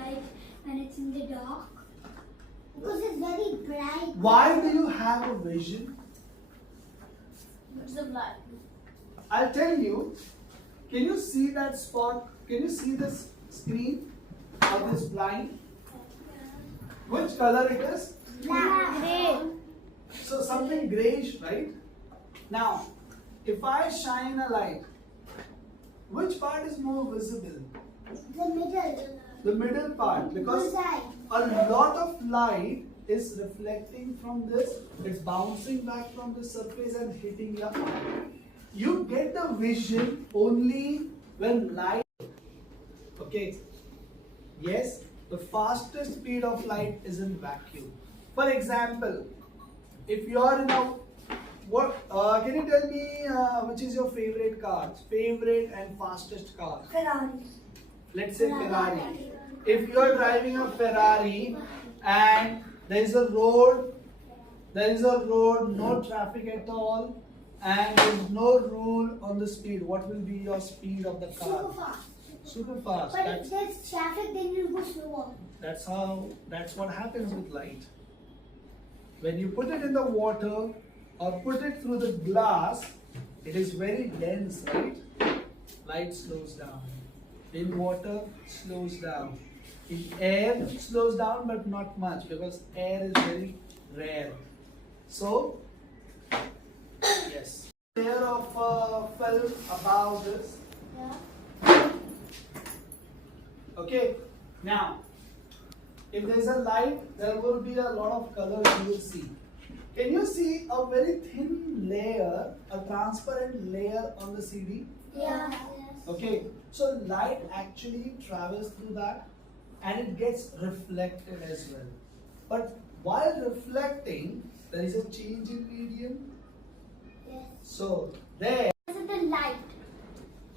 light when it's in the dark? Because it's very bright. Why do you have a vision? Because of light. I'll tell you. Can you see that spot? Can you see this screen or this blind? Which color it is? Black. Gray. So something grayish, right? Now, if I shine a light, which part is more visible? The middle. The middle part, because a lot of light is reflecting from this, it's bouncing back from the surface and hitting your eye. You get the vision only when light. Okay. Yes, the fastest speed of light is in vacuum. For example, if you are in a can you tell me which is your favorite car? Favorite and fastest car? Ferrari. Let's say Ferrari. If you are driving a Ferrari and there is a road, no traffic at all, and there is no rule on the speed, what will be your speed of the car? Super fast. Super fast. But if there's traffic, then you'll go slower. That's what happens with light. When you put it in the water or put it through the glass, it is very dense, right? Light slows down. In water, slows down. In air, it slows down, but not much because air is very rare. So, yes. Layer of film about this. Yeah. Okay. Now, if there is a light, there will be a lot of colors you will see. Can you see a very thin layer, a transparent layer on the CD? Yeah. Okay, so light actually travels through that and it gets reflected as well. But while reflecting, there is a change in medium. Yes. So there Is it the light?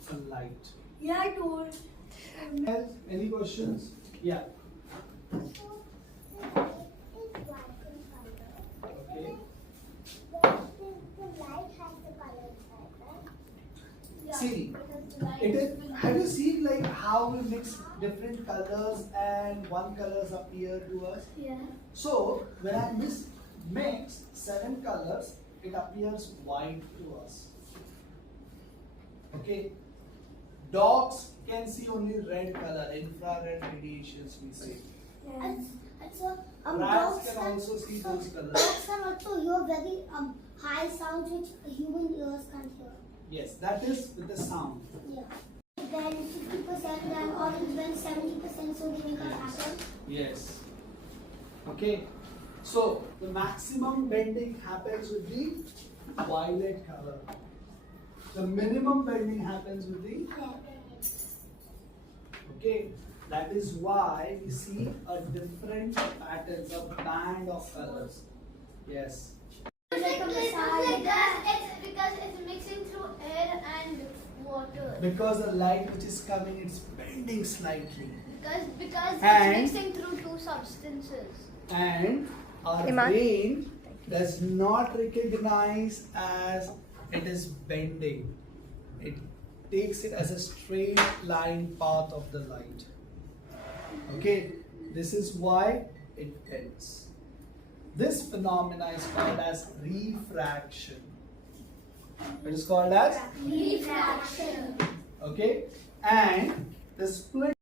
is a light. Yeah, I told. Yes, any questions? Yeah. Okay. See, it is. Have you seen like how we mix different colors and one colors appear to us? Yeah. So when I mix 7 colors, it appears white to us. Okay. Dogs can see only red color, infrared radiations we say. Yeah. So, Rats dogs can also see those colors. Dogs can also hear very high sounds which human ears can't hear. Yes, that is with the sound. Yeah. Then 50%, then orange, then 70%, so they make us happen. Yes. Okay. So the maximum bending happens with the violet color. The minimum bending happens with the. Okay. That is why we see a different patterns, a band of colors. Yes. Because it's mixing through air and water. Because the light which is coming, it's bending slightly. Because And- it's mixing through two substances. And our Iman? brain does not recognize as it is bending. It takes it as a straight line path of the light. Okay, this is why it ends. This phenomena is called as refraction. It is called as Refraction. okay, and the split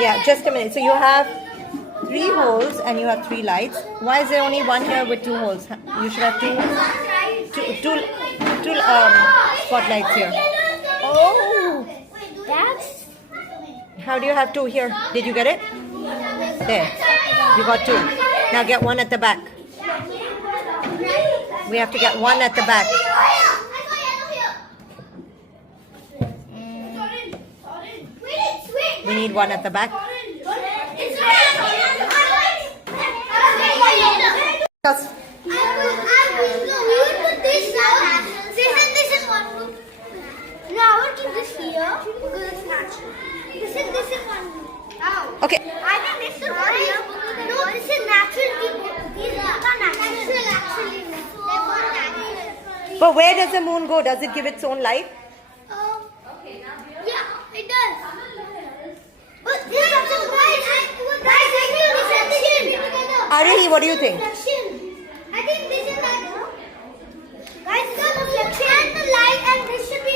Yeah, just a minute. So you have 3 holes and you have 3 lights. Why is there only one here with 2 holes? You should have two spotlights here. Oh, That's how do you have 2 here? Did you get it? There, you got 2. Now get 1 at the back. We have to get 1 at the back. We need 1 at the back. Okay. I think this is one here. No, this is natural. These are not natural actually. They're not natural. But where does the moon go? Does it give its own light? Yeah, it does. But this is also guys, reflection. Arihi, what do you think? I think this is like guys, the reflection and the light, and this should be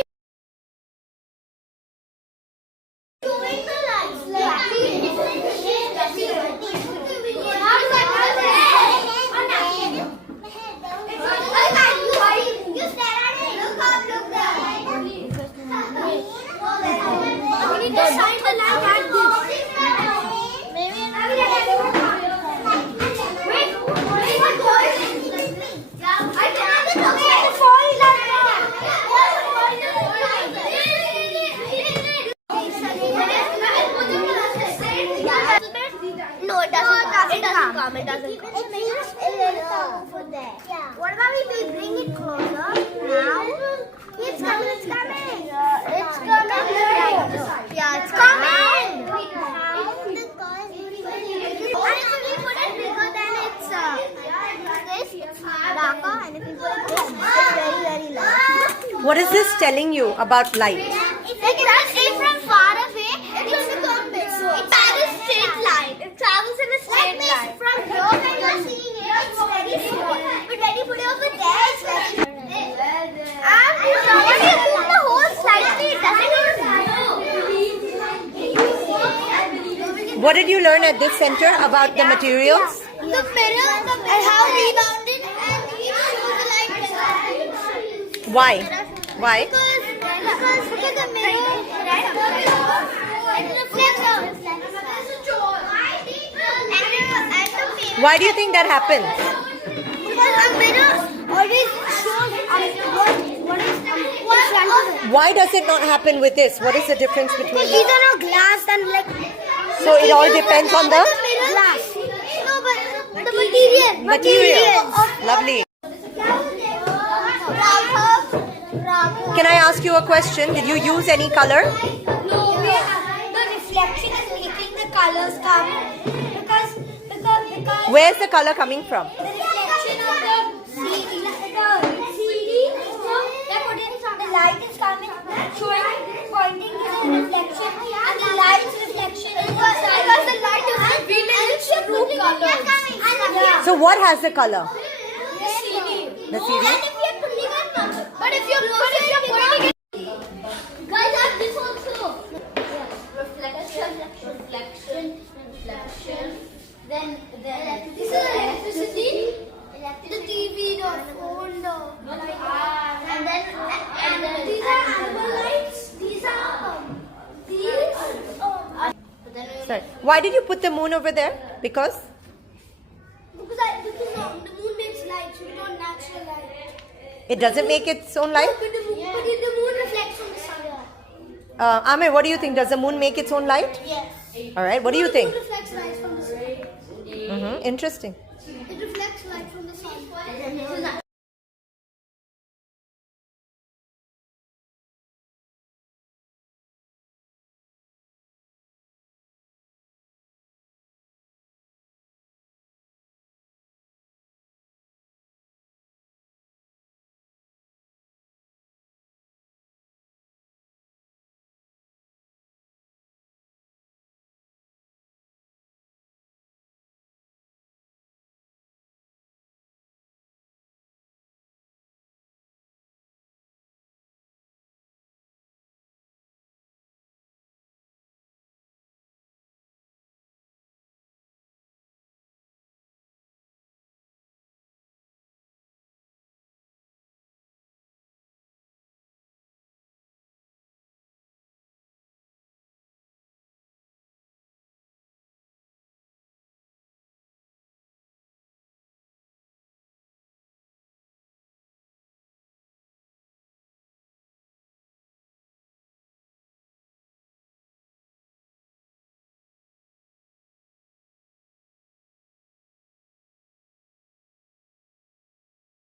showing the lights. No, it doesn't come. It doesn't come. Over there. Yeah. What about we bring it closer? Now? It's coming. It's coming. It's coming. Yeah, it's coming. And if we put it bigger, then it's darker. And if we put it this, it's very, very light. What is this telling you about light? If you can see from far away, it will become big. It travels straight line. It travels in a straight line. From here, when you are seeing it, it's very small. But when you put it over there, it's very big. And when you move the whole slightly, it doesn't even. What did you learn at this center about the materials? The mirror and how rebounded and it shows the light. Why? Why? Because look at the mirror. It reflects out. Why do you think that happens? Because a mirror always shows what is in front of it. Why does it not happen with this? What is the difference between Because these are not glass and like. So it all depends on the glass. No, but the material. materials. Lovely. Can I ask you a question? Did you use any color? No, the reflection is making the colors come because Where's the color coming from? the reflection of the CD, the light is coming, showing, pointing to the reflection, and the light's reflection is because the light is revealing its true colors. So what has the color? The CD. The CD? But if you're putting it, guys have this also. Why did you put the moon over there? Because? Because the moon makes light, so we don't natural light. It doesn't make its own light? But the moon reflects from the sun. Amir, what do you think? Does the moon make its own light? Yes. Alright, what do you The think? moon reflects light from the sun. Interesting.